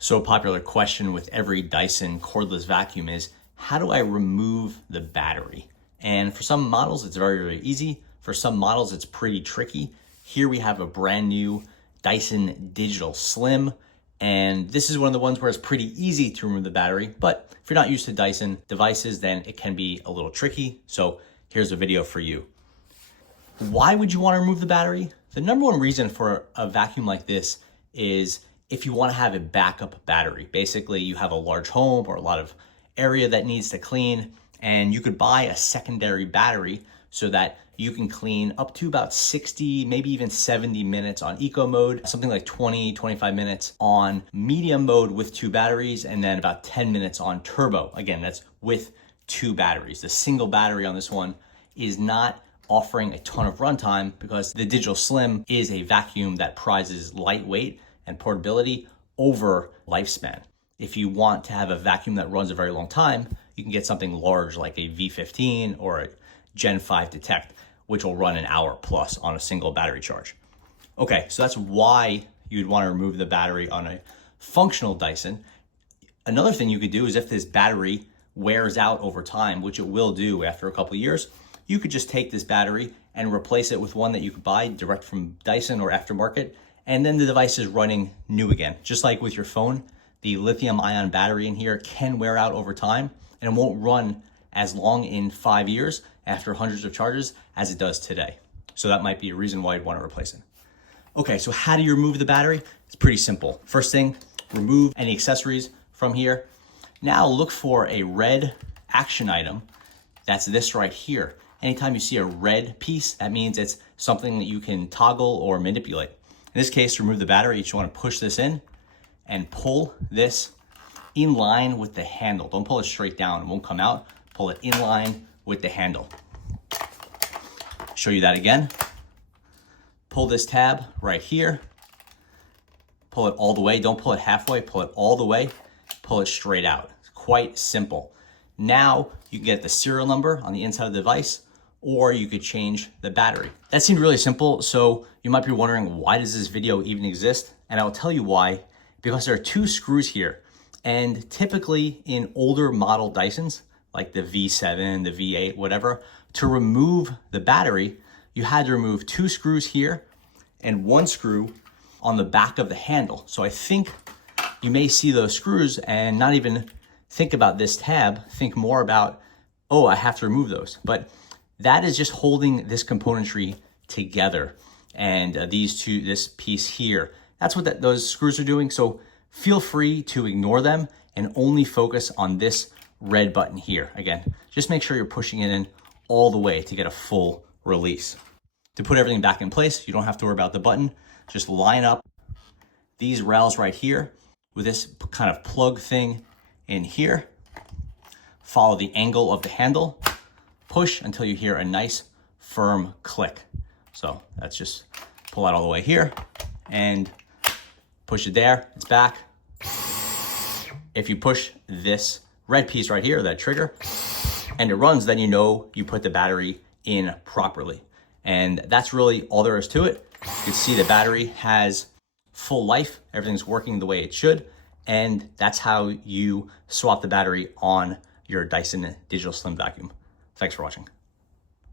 So a popular question with every Dyson cordless vacuum is, how do I remove the battery? And for some models, it's very, very easy. For some models, it's pretty tricky. Here we have a brand new Dyson Digital Slim, and this is one of the ones where it's pretty easy to remove the battery, but if you're not used to Dyson devices, then it can be a little tricky. So here's a video for you. Why would you want to remove the battery? The number one reason for a vacuum like this is if you want to have a backup battery. Basically, you have a large home or a lot of area that needs to clean, and you could buy a secondary battery so that you can clean up to about 60, maybe even 70 minutes on eco mode, something like 20, 25 minutes on medium mode with 2 batteries, and then about 10 minutes on turbo. Again, that's with 2 batteries. The single battery on this one is not offering a ton of runtime because the Digital Slim is a vacuum that prizes lightweight and portability over lifespan. If you want to have a vacuum that runs a very long time, you can get something large like a V15 or a Gen 5 Detect, which will run an hour plus on a single battery charge. Okay, so that's why you'd want to remove the battery on a functional Dyson. Another thing you could do is if this battery wears out over time, which it will do after a couple of years, you could just take this battery and replace it with one that you could buy direct from Dyson or aftermarket, and then the device is running new again. Just like with your phone, the lithium ion battery in here can wear out over time and it won't run as long in 5 years after hundreds of charges as it does today. So that might be a reason why you'd want to replace it. Okay, so how do you remove the battery? It's pretty simple. First thing, remove any accessories from here. Now look for a red action item. That's this right here. Anytime you see a red piece, that means it's something that you can toggle or manipulate. In this case, to remove the battery, you just want to push this in and pull this in line with the handle. Don't pull it straight down, it won't come out. Pull it in line with the handle. Show you that again. Pull this tab right here. Pull it all the way. Don't pull it halfway, pull it all the way. Pull it straight out. It's quite simple. Now you can get the serial number on the inside of the device, or you could change the battery. That seemed really simple, so you might be wondering, why does this video even exist? And I'll tell you why. Because there are 2 screws here, and typically in older model Dysons, like the V7, the V8, whatever, to remove the battery, you had to remove 2 screws here and 1 screw on the back of the handle. So I think you may see those screws and not even think about this tab, think more about, oh, I have to remove those. But that is just holding this componentry together. And this piece here, that's what those screws are doing. So feel free to ignore them and only focus on this red button here. Again, just make sure you're pushing it in all the way to get a full release. To put everything back in place, you don't have to worry about the button. Just line up these rails right here with this kind of plug thing in here. Follow the angle of the handle. Push until you hear a nice firm click. So that's just pull out all the way here and push it there, it's back. If you push this red piece right here, that trigger, and it runs, then you know you put the battery in properly. And that's really all there is to it. You can see the battery has full life, everything's working the way it should, and that's how you swap the battery on your Dyson Digital Slim vacuum. Thanks for watching.